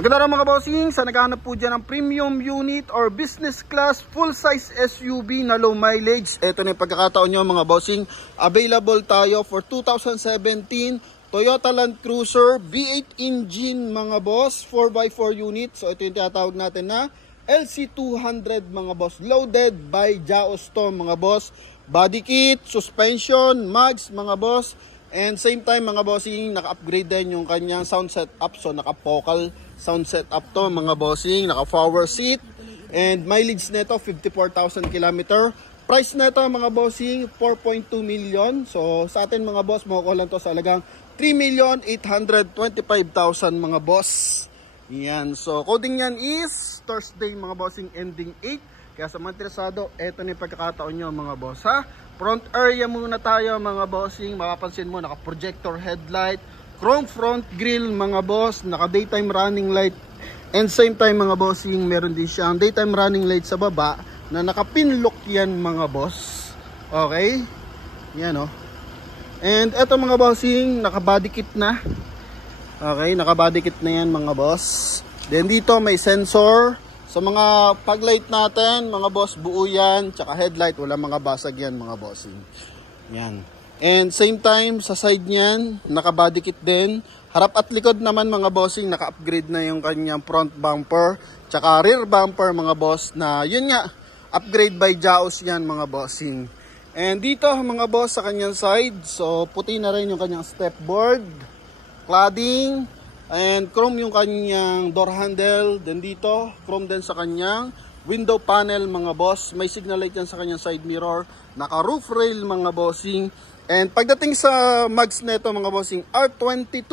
Maganda rin mga bossing, sa naghahanap po dyan ng premium unit or business class full size SUV na low mileage, ito na yung pagkakataon nyo mga bossing. Available tayo for 2017 Toyota Land Cruiser V8 engine mga boss, 4x4 unit. So ito yung tinatawag natin na LC200 mga boss, loaded by Jaos to mga boss. Body kit, suspension, mags mga boss. And same time mga bossing, naka-upgrade din yung kanyang sound setup. So naka-vocal sound setup to mga bossing, naka-power seat. And mileage nito 54,000 km. Price nito mga bossing 4.2 million. So sa atin mga boss, makukuha lang to sa halagang 3,825,000 mga boss. Yan. So coding yan is Thursday mga bossing, ending 8. Kaya sa mga interesado, eto na yung pagkakataon nyo mga boss ha. Front area muna tayo mga bossing. Mapapansin mo, naka-projector headlight, chrome front grille mga boss, naka-daytime running light. And same time mga bossing, meron din siyang daytime running light sa baba na naka-pinlock yan mga boss. Okay? Yan o. And eto mga bossing, naka-body kit na. Okay, naka-body kit na yan mga boss. Then dito may sensor. Sa mga paglight natin, mga boss, buo yan. Tsaka headlight, wala mga basag yan, mga bossing. Yan. And same time, sa side niyan, naka-body kit din. Harap at likod naman, mga bossing, naka-upgrade na yung kanyang front bumper. Tsaka rear bumper, mga boss, na yun nga, upgrade by Jaos yan, mga bossing. And dito, mga boss, sa kanyang side, so puti na rin yung kanyang stepboard, cladding, and chrome yung kanyang door handle. Then dito, chrome din sa kanyang window panel mga boss. May signal light yan sa kanyang side mirror. Naka roof rail mga bossing. And pagdating sa mags nito mga bossing, R22.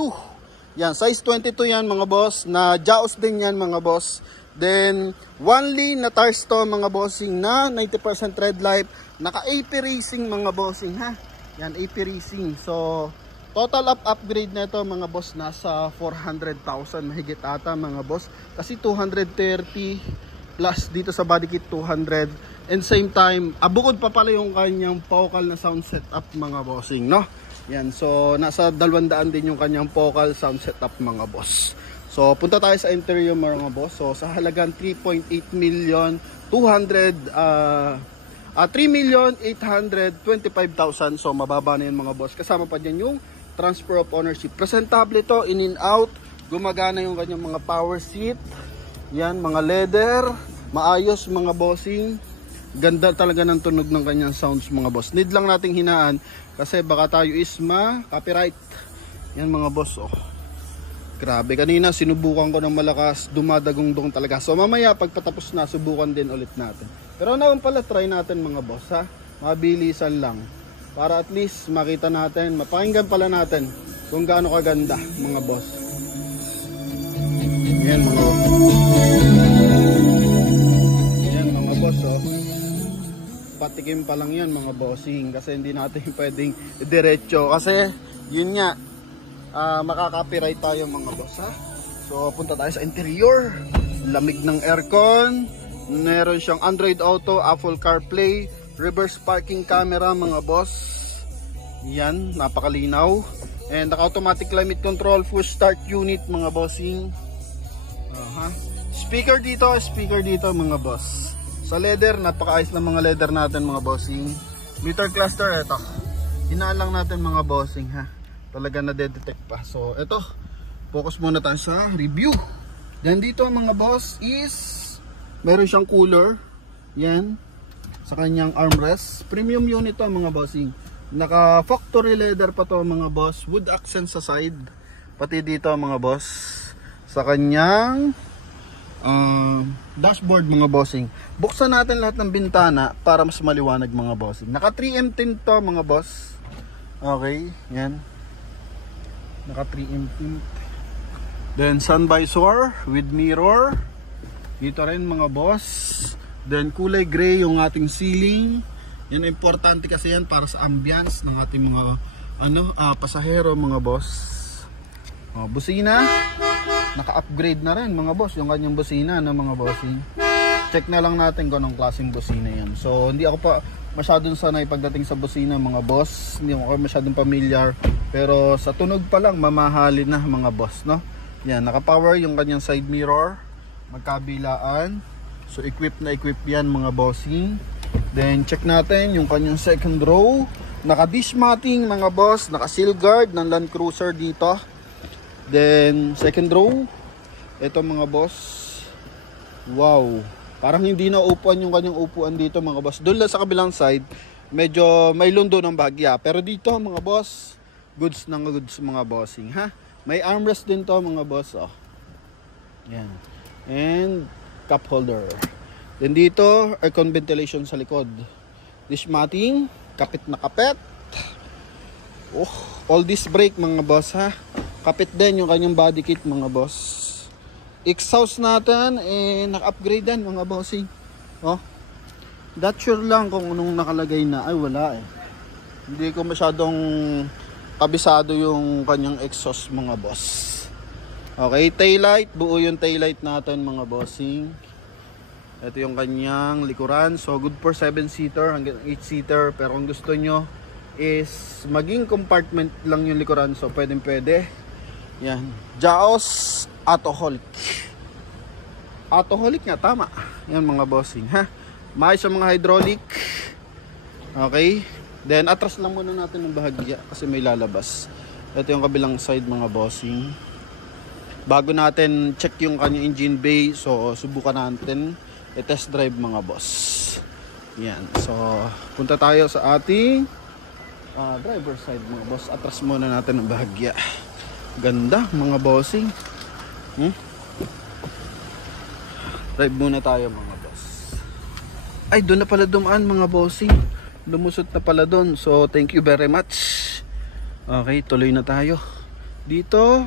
Yan, size 22 yan mga boss. Na Jaos din yan mga boss. Then, only na tires to mga bossing na 90% red light. Naka AP Racing mga bossing ha. Yan, AP Racing. So, total upgrade na ito mga boss, nasa 400,000 mahigit ata mga boss. Kasi 230 plus dito sa body kit 200. And same time, bukod pa pala yung kanyang vocal na sound setup mga bossing, no? Yan, so nasa 200 din yung kanyang vocal sound setup mga boss. So punta tayo sa interior mga boss. So sa halagang 3,825,000. So mababa na yun mga boss. Kasama pa dyan yung transfer of ownership. Presentable to, in and out. Gumagana yung kanyang mga power seat. Yan, mga leather. Maayos mga bossing. Ganda talaga ng tunog ng kanyang sounds mga boss. Need lang nating hinaan kasi baka tayo is ma-copyright. Yan mga boss, oh. Grabe, kanina sinubukan ko ng malakas, dumadagong-dong talaga. So mamaya pagpatapos na, subukan din ulit natin. Pero naman pala, try natin mga boss ha. Mabilisan lang. Para at least makita natin, mapakinggan pala natin kung gaano kaganda mga boss. Yan mga boss. Yan mga boss, oh. Patikim pa lang yan mga bossing kasi hindi natin pwedeng diretso kasi yun nga, makaka-copyright tayo mga boss ha. So punta tayo sa interior. Lamig ng aircon. Meron siyang Android Auto, Apple CarPlay, reverse parking camera mga boss. Yan, napakalinaw. And naka-automatic climate control, push start unit mga bossing. Speaker dito mga boss. Sa leather, napakaayos ng mga leather natin mga bossing. Meter cluster, eto. Hinaan lang natin mga bossing ha. Talaga na-detect pa. So eto, focus muna tayo sa review. Then dito mga boss is meron siyang cooler. Yan. Sa kanyang armrest. Premium unit to mga bossing. Naka factory leather pa to mga boss. Wood accent sa side. Pati dito mga boss. Sa kanyang dashboard mga bossing. Buksan natin lahat ng bintana para mas maliwanag mga bossing. Naka 3M tint to mga boss. Okay. Yan. Naka 3M tint. Then sun visor with mirror. Dito rin mga boss. Then kulay gray yung ating ceiling. Yan importante kasi yan para sa ambience ng ating mga pasahero mga boss. Busina. Naka-upgrade na rin mga boss yung kanyang busina na mga bossing. Check na lang natin kung anong klaseng busina yan. So hindi ako pa masyadong sanay pagdating sa busina mga boss. Hindi ako masyadong familiar. Pero sa tunog pa lang mamahalin na mga boss, no? Yan, naka-power yung kanyang side mirror, magkabilaan. So equip na equip yan mga bossing. Then check natin yung kanyang second row. Naka-dish matting mga boss, naka-seal guard ng Land Cruiser dito. Then second row, ito mga boss. Wow, parang hindi na upuan yung kanyang upuan dito mga boss. Doon lang sa kabilang side, medyo may lundo ng bahagya. Pero dito mga boss, goods ng goods mga bossing ha. May armrest din to mga boss, oh. Yan. And cup holder. Then dito, aircon ventilation sa likod. Dish matting, kapit na kapit. Oh, all disc brake mga boss ha. Kapit din yung kanyang body kit mga boss. Exhaust natin naka-upgrade din mga bossing. Oh. Not sure lang kung anong nakalagay na. Ay wala eh. Hindi ko masyadong kabisado yung kanyang exhaust mga boss. Okay, taillight, buo yung taillight natin mga bossing. Ito yung kanyang likuran. So good for 7-seater hanggang 8-seater. Pero kung gusto nyo is maging compartment lang yung likuran, so pwede. Yan, Jaos Autoholic. Autoholic nga, tama. Yan mga bossing ha. May sa mga hydraulic. Okay. Then atras lang muna natin ng bahagya kasi may lalabas. Ito yung kabilang side mga bossing. Bago natin check yung kanyang engine bay, so subukan natin i-test drive mga boss. Yan. So punta tayo sa ating driver side mga boss. Atras muna natin ng bahagya. Ganda mga bossing. Drive muna tayo mga boss. Ay, doon na pala dumaan mga bossing. Lumusot na pala doon. So thank you very much. Okay, tuloy na tayo. Dito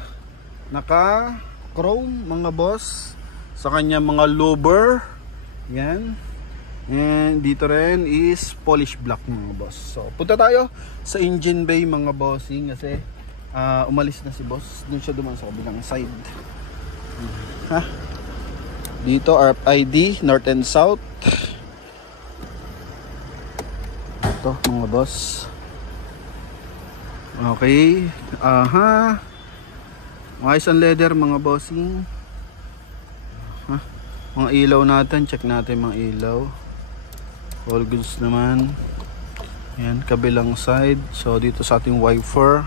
naka chrome mga boss sa kanya mga lubber. Yan. And dito rin is polish black mga boss. So punta tayo sa engine bay mga bossing kasi umalis na si boss. Doon siya duman sa kabilang side. Ha? Dito RFID North and South. Ito mga boss. Okay. Aha. Ayos ang leather mga bossing. Mga ilaw natin. Check natin mga ilaw. All goods naman. Yan. Kabilang side. So dito sa ating wiper.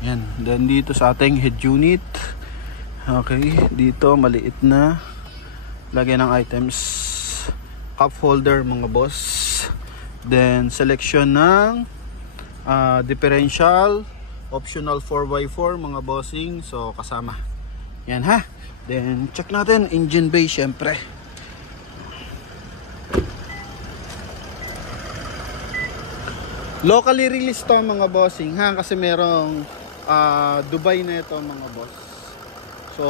Yan. Then dito sa ating head unit. Okay. Dito maliit na. Lagyan ng items. Cup holder mga boss. Then selection ng differential, optional 4x4 mga bossing. So kasama yan ha. Then check natin engine bay syempre. Locally released to mga bossing ha, kasi merong Dubai na ito mga boss. So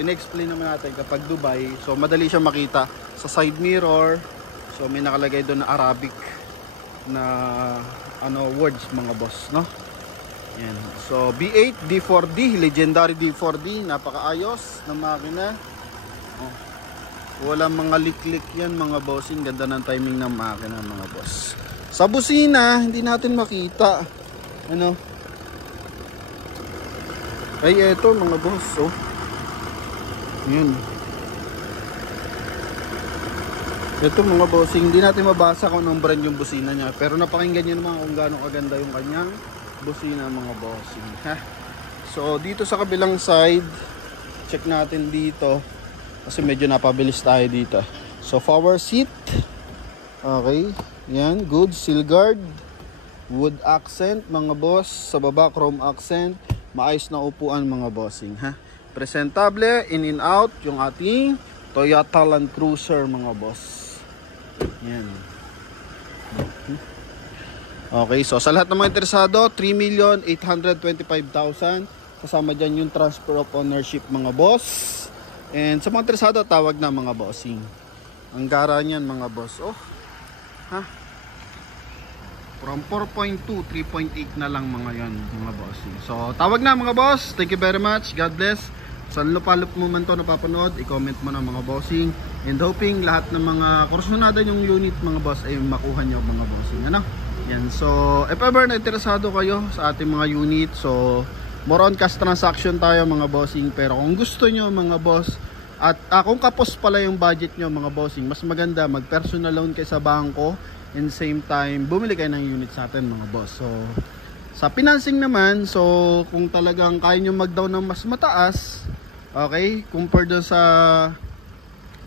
in-explain naman natin kapag Dubai, so madali siya makita sa side mirror. So may nakalagay doon na Arabic na words mga boss, no? Yan. So B8 D4D, legendary D4D, napakaayos na makina. Oh. Walang mga lik-lik yan mga bossing. Ganda ng timing ng makina mga boss. Sa busina, hindi natin makita. Ano? Ay eto mga boss, oh. Yun. Ito mga bossing, hindi natin mabasa kung anong brand yung busina niya. Pero napakinggan nyo naman kung gaano kaganda yung kanyang busina mga bossing. Ha? So dito sa kabilang side, check natin dito. Kasi medyo napabilis tayo dito. So power seat. Okay. Yan, good. Seal guard. Wood accent mga boss. Sa baba, chrome accent. Maayos na upuan mga bossing. Ha? Presentable, in and out, yung ating Toyota Land Cruiser mga boss. Yan. Okay, so sa lahat ng mga interesado, 3,825,000. Kasama dyan yung transfer of ownership mga boss. And sa mga interesado, tawag na mga bossing. Ang gara niyan mga boss. Oh. Ha? From 4.2, 3.8 na lang mga yan mga bossing. So tawag na mga boss. Thank you very much. God bless. Sa lupalop mo man to napapanood, i-comment mo na mga bossing. And hoping lahat ng mga kursunada yung unit mga boss ay makuha nyo mga bossing. Ano? Yan. So if ever na interesado kayo sa ating mga unit, so more on cash transaction tayo mga bossing. Pero kung gusto nyo mga boss, at kung kapos pala yung budget nyo mga bossing, mas maganda mag personal loan kayo sa bangko, and same time bumili kayo ng unit sa atin mga boss. So sa financing naman, so kung talagang kaya nyo mag-down ng mas mataas, okay, compared doon sa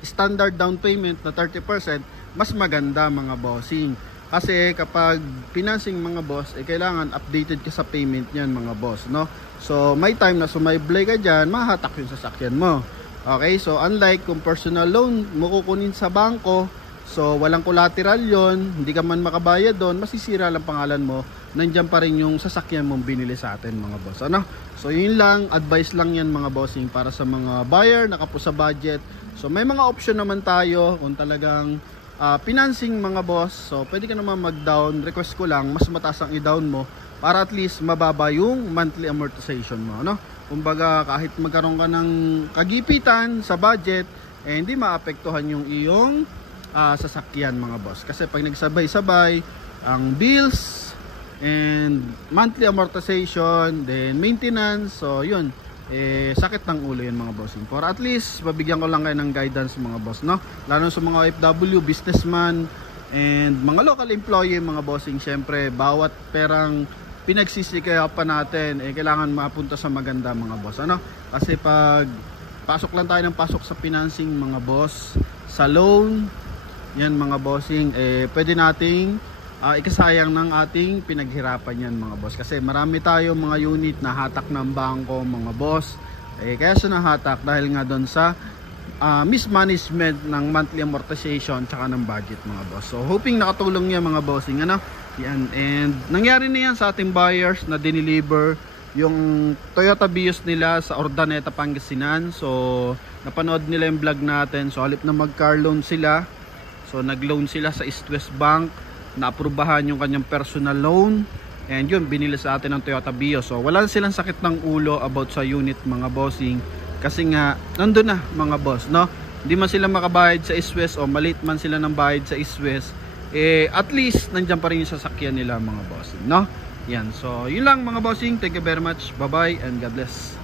standard down payment na 30%, mas maganda mga bossing. Kasi kapag financing mga boss, kailangan updated ka sa payment niyan mga boss, no? So may time na sumayblay ka dyan, mahatak yung sasakyan mo. Okay, so unlike kung personal loan mo kukunin sa bangko, so walang collateral yon, hindi ka man makabayad doon, masisira lang pangalan mo, nandiyan pa rin yung sasakyan mong binili sa atin mga boss, ano? So yun lang, advice lang yan mga bossing para sa mga buyer nakapos sa budget. So may mga option naman tayo kung talagang financing mga boss. So pwede ka naman mag-down, request ko lang mas mataas ang i-down mo para at least mababa yung monthly amortization mo, no? Kumbaga kahit magkaroon ka ng kagipitan sa budget, hindi maapektuhan yung iyong sasakyan mga boss. Kasi pag nagsabay-sabay ang bills and monthly amortization, then maintenance, so yun, sakit ng ulo yun mga bossing. For at least babigyan ko lang kayo ng guidance mga boss, no? Lalo sa mga OFW, businessman, and mga local employee mga bossing. Syempre bawat perang pinagsisikapan natin, kailangan mapunta sa maganda mga boss, ano? Kasi pag pasok lang tayo ng pasok sa financing mga boss, sa loan, yan mga bossing, pwede nating ikasayang ng ating pinaghirapan yan mga boss. Kasi marami tayo mga unit na hatak ng bangko mga boss, kaya siya nahatak dahil nga doon sa mismanagement ng monthly amortization tsaka ng budget mga boss. So hoping nakatulong niya mga bossing, ano? Yan, and nangyari na yan sa ating buyers na dineliver yung Toyota Vios nila sa Urdaneta, Pangasinan. So napanood nila yung vlog natin, so halip na mag car loan sila, so nag loan sila sa East West Bank, naaprubahan yung kanyang personal loan, and yun, binili sa atin ng Toyota Vios. So wala silang sakit ng ulo about sa unit mga bossing, kasi nga nandun na mga boss, no? Hindi man sila makabayad sa East West o malit man sila ng bayad sa East West, at least nandiyan pa rin yung sasakyan nila mga bossing, no? Yan, so yun lang mga bossing, thank you very much, bye bye and God bless.